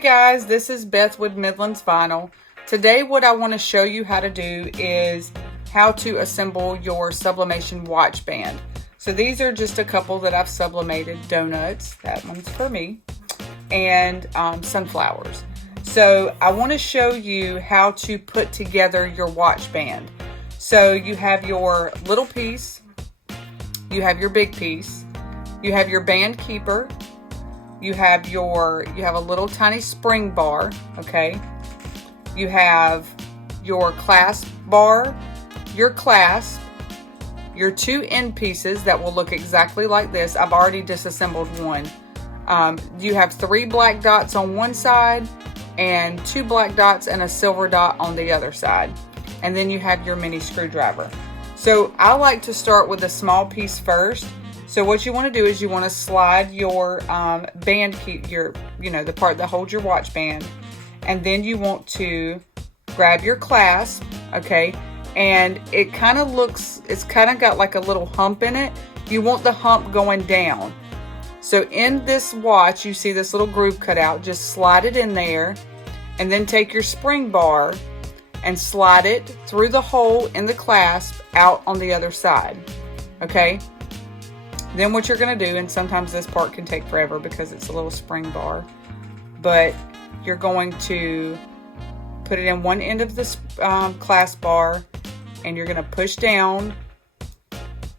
guys, this is Beth with Midlands Vinyl. Today what I want to show you how to do is how to assemble your sublimation watch band. So these are just a couple that I've sublimated. Donuts, that one's for me, and sunflowers. So I want to show you how to put together your watch band. So you have your little piece, you have your big piece, you have your band keeper, you have a little tiny spring bar, okay? You have your clasp bar, your clasp, your two end pieces that will look exactly like this. I've already disassembled one. You have 3 black dots on one side and 2 black dots and a silver dot on the other side. And then you have your mini screwdriver. So I like to start with a small piece first. So what you want to do is you want to slide your band the part that holds your watch band, and then you want to grab your clasp, okay? And it kind of it's kind of got like a little hump in it. You want the hump going down. So in this watch, you see this little groove cut out. Just slide it in there, and then take your spring bar and slide it through the hole in the clasp out on the other side, okay? Then what you're going to do, and sometimes this part can take forever because it's a little spring bar, but you're going to put it in one end of this clasp bar, and you're going to push down,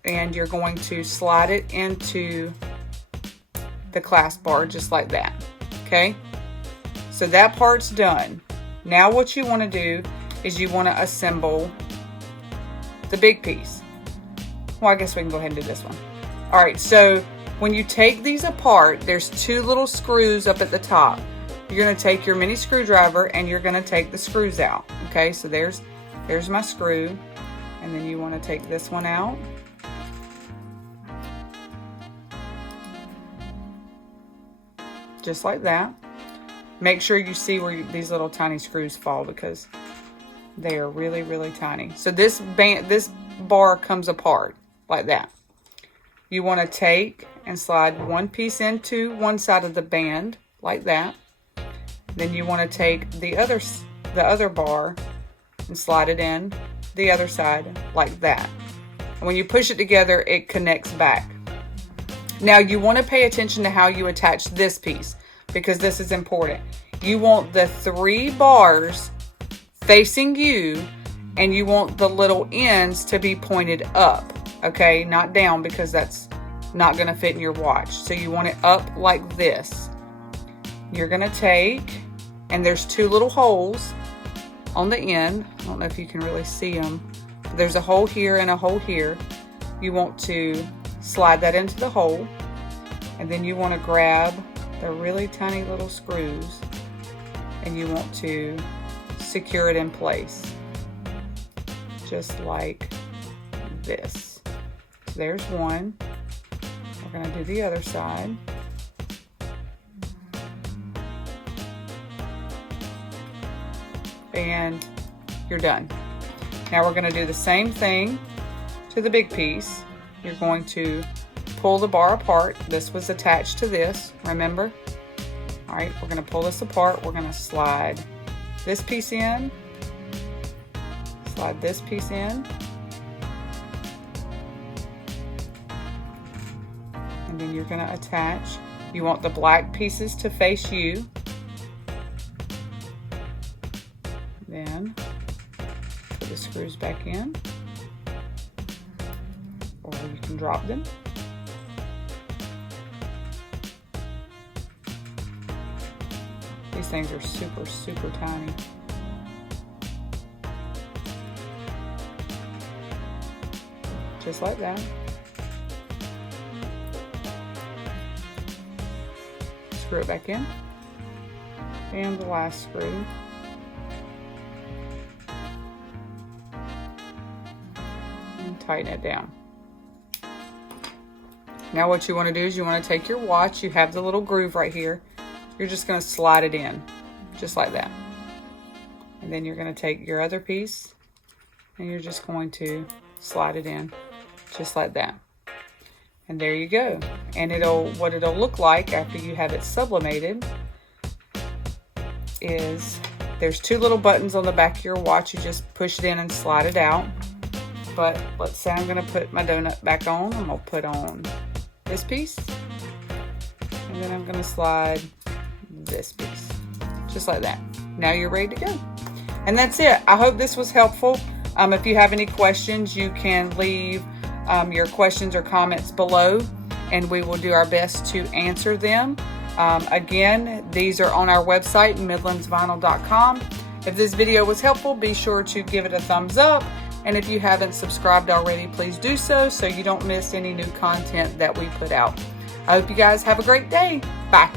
and you're going to slide it into the clasp bar just like that, okay? So that part's done. Now what you want to do is you want to assemble the big piece. Well, I guess we can go ahead and do this one. All right, so when you take these apart, there's 2 little screws up at the top. You're gonna take your mini screwdriver and you're gonna take the screws out. Okay, so there's my screw, and then you wanna take this one out. Just like that. Make sure you see where these little tiny screws fall because they are really, really tiny. So this bar comes apart like that. You want to take and slide one piece into one side of the band like that. Then you want to take the other bar and slide it in the other side like that. And when you push it together, it connects back. Now you want to pay attention to how you attach this piece because this is important. You want the 3 bars facing you, and you want the little ends to be pointed up. Okay, not down because that's not going to fit in your watch. So you want it up like this. You're going to take, and there's 2 little holes on the end. I don't know if you can really see them. There's a hole here and a hole here. You want to slide that into the hole, and then you want to grab the really tiny little screws, and you want to secure it in place, just like this. There's one. We're going to do the other side. And you're done. Now we're going to do the same thing to the big piece. You're going to pull the bar apart. This was attached to this, remember? All right, we're going to pull this apart. We're going to slide this piece in, slide this piece in, and then you're going to attach. You want the black pieces to face you. Then put the screws back in, or you can drop them. These things are super, super tiny. Just like that. Screw it back in, and the last screw. And tighten it down. Now what you want to do is you want to take your watch. You have the little groove right here. You're just going to slide it in, just like that. And then you're going to take your other piece, and you're just going to slide it in, just like that. And there you go. And what it'll look like after you have it sublimated is there's two little buttons on the back of your watch. You just push it in and slide it out. But let's say I'm gonna put my donut back on. I'm gonna put on this piece, and then I'm gonna slide this piece, just like that. Now you're ready to go. And that's it. I hope this was helpful. If you have any questions, you can leave your questions or comments below, and we will do our best to answer them. Again, these are on our website, midlandsvinyl.com. If this video was helpful, be sure to give it a thumbs up. And if you haven't subscribed already, please do so you don't miss any new content that we put out. I hope you guys have a great day. Bye.